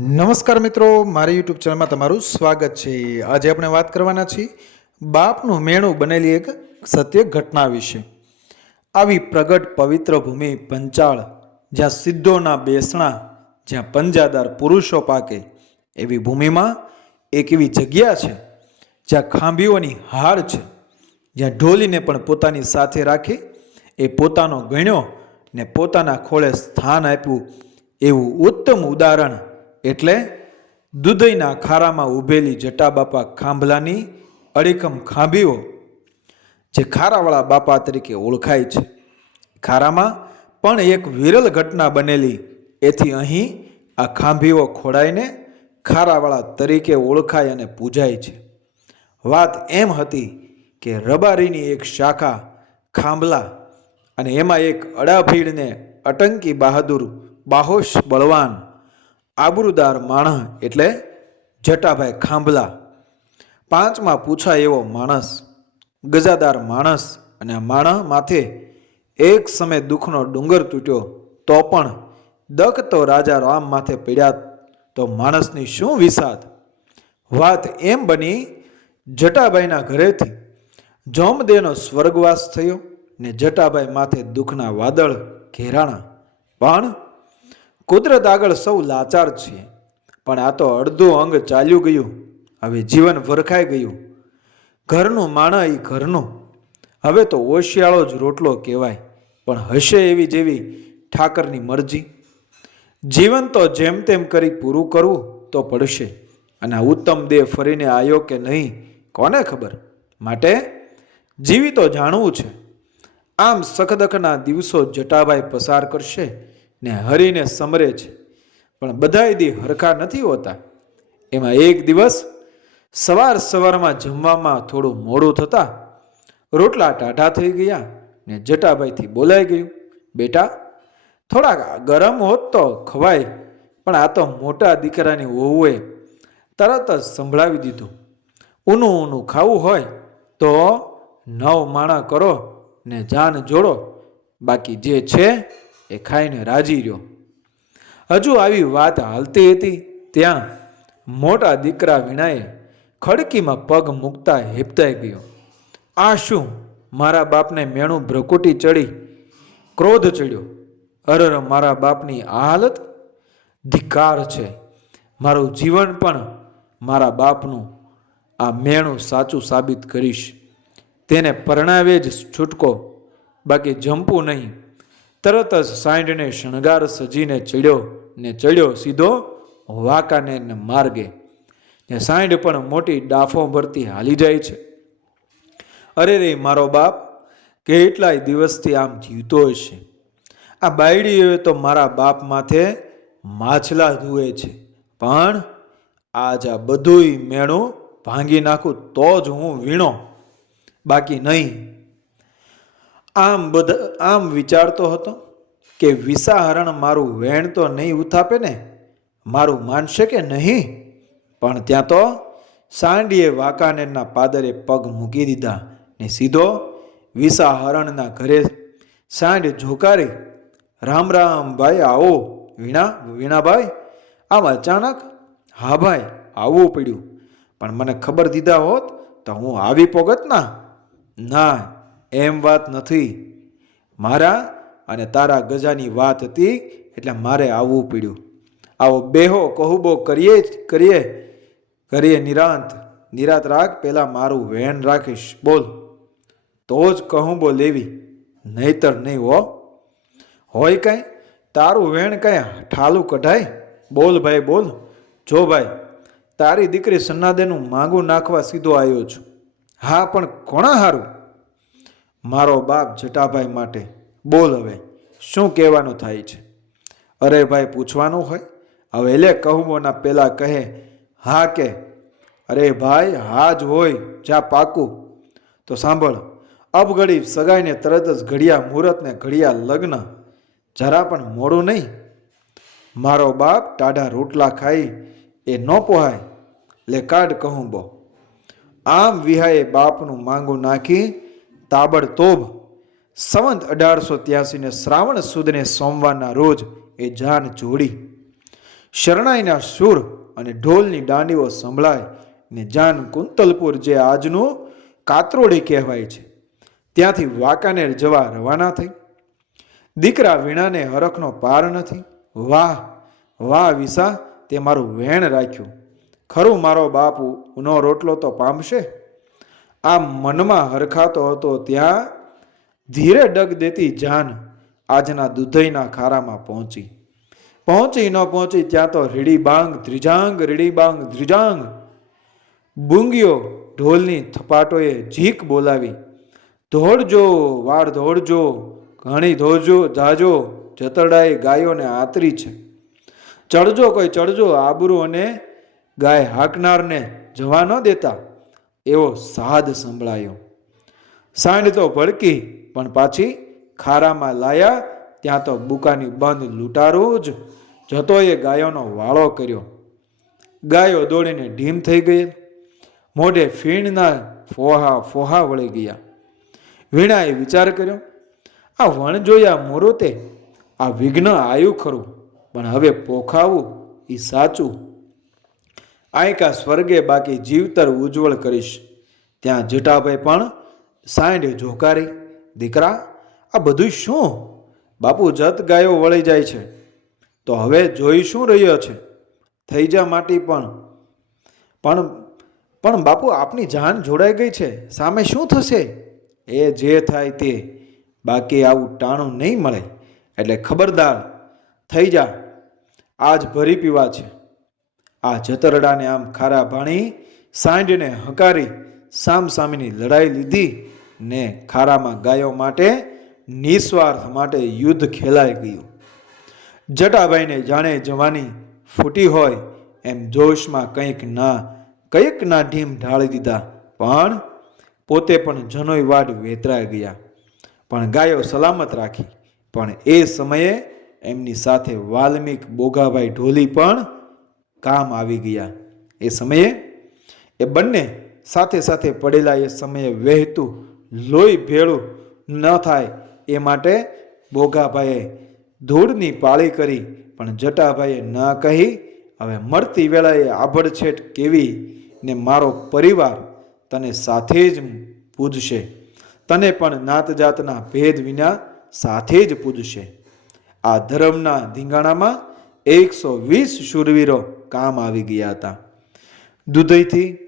નમસ્કાર મિત્રો, મારી યુટ્યુબ ચેનલમાં તમારું સ્વાગત છે. આજે આપણે વાત કરવાના છીએ બાપનું મેણું બનેલી એક સત્ય ઘટના વિશે. આવી પ્રગટ પવિત્ર ભૂમિ પંચાળ, જ્યાં સિદ્ધોના બેસણા, જ્યાં પંજાદાર પુરુષો પાકે, એવી ભૂમિમાં એક એવી જગ્યા છે, જ્યાં ખાંભીઓની હાડ છે, જ્યાં ઢોલીને પણ પોતાની સાથે રાખી, એ પોતાનો ગણ્યો ને પોતાના ખોળે સ્થાન આપ્યું એવું ઉત્તમ ઉદાહરણ એટલે દુધઈના ખારામાં ઊભેલી જટાબાપા ખાંભલાની અડીખમ ખાંભીઓ, જે ખારાવાળા બાપા તરીકે ઓળખાય છે. ખારામાં પણ એક વિરલ ઘટના બનેલી, એથી અહીં આ ખાંભીઓ ખોડાઈને ખારાવાળા તરીકે ઓળખાય અને પૂજાય છે. વાત એમ હતી કે રબારીની એક શાખા, ખાંભલા અને એમાં એક અડાભીડને અટંકી બહાદુર બાહોશ બળવાન આબરૂદાર માણસ એટલે જટાભાઈ ખાંભલા. પાંચમાં પૂછાય એવો માણસ, ગજાદાર માણસ અને માણસ માથે એક સમય દુઃખનો ડુંગર તૂટ્યો, તો પણ દક તો રાજા રામ માથે પીડ્યા તો માણસની શું વિષાદ? વાત એમ બની, જટાભાઈના ઘરેથી જોમદેનો સ્વર્ગવાસ થયો ને જટાભાઈ માથે દુઃખના વાદળ ઘેરાણા. પણ કુદરત આગળ સૌ લાચાર છીએ પણ આ તો અડધું અંગ ચાલ્યું ગયું. હવે જીવન વરખાઈ ગયું. ઘરનું માણા એ ઘરનું. હવે તો ઓશિયાળો જ રોટલો કહેવાય. પણ હશે એવી જેવી ઠાકરની મરજી. જીવન તો જેમ તેમ કરી પૂરું કરવું તો પડશે. અને આ ઉત્તમ દેહ ફરીને આવ્યો કે નહીં, કોને ખબર? માટે જીવી તો જાણવું છે. આમ સખદખના દિવસો જટાભાઈ પસાર કરશે. ને હરીને સમરે છે. પણ બધાય દી હરખા નથી હોતા. એમાં એક દિવસ સવાર સવારમાં જમવામાં થોડું મોડું થતા રોટલા ટાઢા થઈ ગયા ને જટાભાઈથી બોલાઈ ગયું, બેટા, થોડાક ગરમ હોત તો ખવાય, પણ આ તો મોટા દીકરાની વહુએ તરત જ સંભળાવી દીધું. ઊનું ઊનું ખાવું હોય તો નવ માણા કરો ને જાન જોડો. બાકી જે છે એ ખાઈને રાજી રહ્યો. હજુ આવી વાત હાલતી હતી ત્યાં મોટા દીકરા વિનાએ ખડકીમાં પગ મૂકતા હેપતાઈ ગયો. આ શું? મારા બાપને મેણું ભ્રકુટી ચડી? ક્રોધ ચડ્યો? અરર, મારા બાપની આ હાલત? ધિકાર છે. મારું જીવન પણ મારા બાપનું આ મેણું સાચું સાબિત કરીશ. તેને પરણાવે જ છૂટકો, બાકી જંપવું નહીં. તરત જ સાંઢને શણગાર સજીને ચડ્યો ને ચડ્યો સીધો વાંકાને ને માર્ગે. ને સાંઢ પણ મોટી ડાફો ભરતી હાલી જાય છે. અરે રે મારો બાપ, કેટલાય દિવસથી આમ જીવતો હશે? આ બાયડીઓએ તો મારા બાપ માથે માછલા ધુએ છે. પણ આજ આ બધુંય મેણું ભાંગી નાખું તો જ હું વીણો. બાકી નહીં. આમ બધા, આમ વિચારતો હતો કે વિસાહરણ મારું વેણ તો નહીં ઉથાપે ને, મારું માનશે કે નહીં? પણ ત્યાં તો સાંડીએ વાંકાનેરના પાદરે પગ મૂકી દીધા ને સીધો વિસાહરણના ઘરે સાંડ ઝોકારી, રામ રામ, ભાઈ, આવો, વીણા, વીણાભાઈ, આમ અચાનક હા, ભાઈ, આવવું પડ્યું. પણ મને ખબર દીધા હોત તો હું આવી પોગત ના ના એમ વાત નથી. મારા અને તારા ગજાની વાત હતી એટલે મારે આવવું પડ્યું. આવો બેહો, કહુબો કરીએ કરીએ. કરીએ નિરાંત. નિરાત રાખ પહેલાં મારું વેણ રાખીશ. બોલ. તો જ કહુંબો લેવી. નહીતર નહીં હો. હોય કાંઈ? તારું વેણ કાંઈ ઠાલું કઢાય? બોલ ભાઈ, બોલ. જો ભાઈ, તારી દીકરી સન્નાદેનું માંગું નાખવા સીધો આવ્યો છું. હા, પણ કોણા હારું? મારો બાપ જટાભાઈ માટે બોલ હવે, શું કહેવાનું થાય છે? અરે ભાઈ, પૂછવાનું હોય? હવે લે કહુંબોના પેલા કહે, હા કે. અરે ભાઈ, હા જ હોય, જા પાકું. તો સાંભળ અબઘડી સગાઈને તરત જ ઘડિયા મુહૂર્તને ઘડિયા લગ્ન, જરા પણ મોડું નહીં. મારો બાપ ટાઢા રોટલા ખાઈ એ ન પોહાય. લે કાઢ કહું બો. આમ વિહાએ બાપનું માંગું નાખી તાબડતોબ સંવંત અઢારસો ત્યાસીને શ્રાવણ સુદને સોમવારના રોજ એ જાન જોડી. શરણાઈના સુર અને ઢોલની દાંડીઓ સંભળાય ને જાન કુંતલપુર જે આજનું કાતરોડી કહેવાય છે, ત્યાંથી વાંકાનેર જવા રવાના થઈ. દીકરા વીણાને હરખનો પાર નથી. વાહ વાહ વિસા, તે મારું વેણ રાખ્યું. ખરું મારો બાપુ, ઉનો રોટલો તો પામશે? આ મનમાં હરખાતો હતો ત્યાં ધીરે ડગ દેતી જાન આજના દુધઈના ખારામાં પહોંચી. પહોંચી ન પહોંચી ત્યાં તો રીડીબાંગ, ધ્રિજાંગ ત્રિજાંગ રીડી બાંગ ત્રિજાંગ બુંગીઓ ઢોલની થપાટોએ ઝીક બોલાવી. ધોડજો વાળ ધોડજો ઘણી ધોજો જાજો જતરડાઈ ગાયોને આતરી છે. ચડજો કોઈ ચડજો આબરૂ અને ગાય હાંકનારને જવા ન દેતા. એવો સાદ સંભળાયો. સાંડ તો ભડકી, પણ પાછી ખારામાં લાયા, ત્યાં તો બુકાની બંધ લૂંટારું જ જતોએ ગાયોનો વાળો કર્યો. ગાયો દોડીને ઢીમ થઈ ગઈ. મોઢે ફીણના ફોહા ફોહા વળી ગયા. વીણાએ વિચાર કર્યો, આ વણ જોયા મોરોતે આ વિઘ્ન આવ્યું ખરું, પણ હવે પોખાવું એ સાચું આયકા સ્વર્ગે બાકી જીવતર ઉજ્જવળ કરીશ. ત્યાં જેઠાભાઈ પણ સાંડ જોકારી દીકરા, આ બધું શું? બાપુ જત ગાયો વળી જાય છે. તો હવે જોઈ શું રહ્યો છે? થઈ જા માટી પણ. પણ પણ બાપુ આપની જાન જોડાઈ ગઈ છે. સામે શું થશે? એ જે થાય તે. બાકી આવું ટાણું નહીં મળે. એટલે ખબરદાર, થઈ જા. આજ ભરી પીવા છે. આ જતરડાને આમ ખારા ભાણી સાંઢને હકારી સામ સામેની લડાઈ લીધી ને ખારામાં ગાયો માટે, નિસ્વાર્થ માટે યુદ્ધ ખેલાઈ ગયું. જટાભાઈને જાણે જવાની ફૂટી હોય એમ જોશમાં કંઈક ના કંઈક ના ઢીમ ઢાળી દીધા. પણ પોતે પણ જનોઈ વાડ વેતરાઈ ગયા. પણ ગાયો સલામત રાખી. પણ એ સમયે એમની સાથે વાલ્મિક બોગાભાઈ ઢોલી પણ કામ આવી ગયા. એ સમયે એ બંને સાથે સાથે પડેલા એ સમયે વહેતું લોહી ભેળું ન થાય એ માટે બોગાભાઈએ ધૂળની પાળી કરી, પણ જટાભાઈએ ન કહી, હવે મળતી વેળાએ આભડછેટ કેવી ને મારો પરિવાર તને સાથે જ પૂજશે. તને પણ નાત જાતના ભેદ વિના સાથે જ પૂજશે. આ ધર્મના ધીંગાણામાં એકસો વીસ શૂરવીરો કામ આવી ગયા હતા. દુધઈથી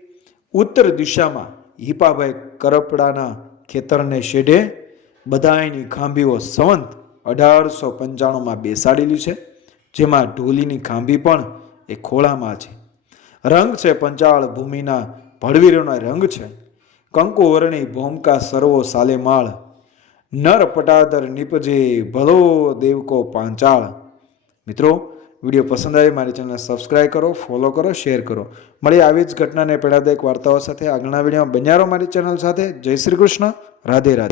ઉત્તર દિશામાં હિપાભાઈ કરપડાના ખેતરને શેઢે બધાયની ખાંભીઓ સંવંત અઢારસો પંચાણુંમાં બેસાડેલી છે, જેમાં ઢોલીની ખાંભી પણ એ ખોળામાં છે. રંગ છે પંચાળ, ભૂમિના ભળવીરોના રંગ છે. કંકુવરણી ભૂમકા, સર્વો, સાલેમાળ. નર પટાદર, નિપજે, ભલો દેવકો પાંચાળ. મિત્રો વીડિયો પસંદ આવે મારી ચેનલને સબસ્ક્રાઇબ કરો ફોલો કરો શેર કરો. મળી આવી જ ઘટનાને પ્રેરણાદાયક વાર્તાઓ સાથે. આગળના વિડીયોમાં બન્યારો મારી ચેનલ સાથે. જય શ્રી કૃષ્ણ. રાધે રાધે.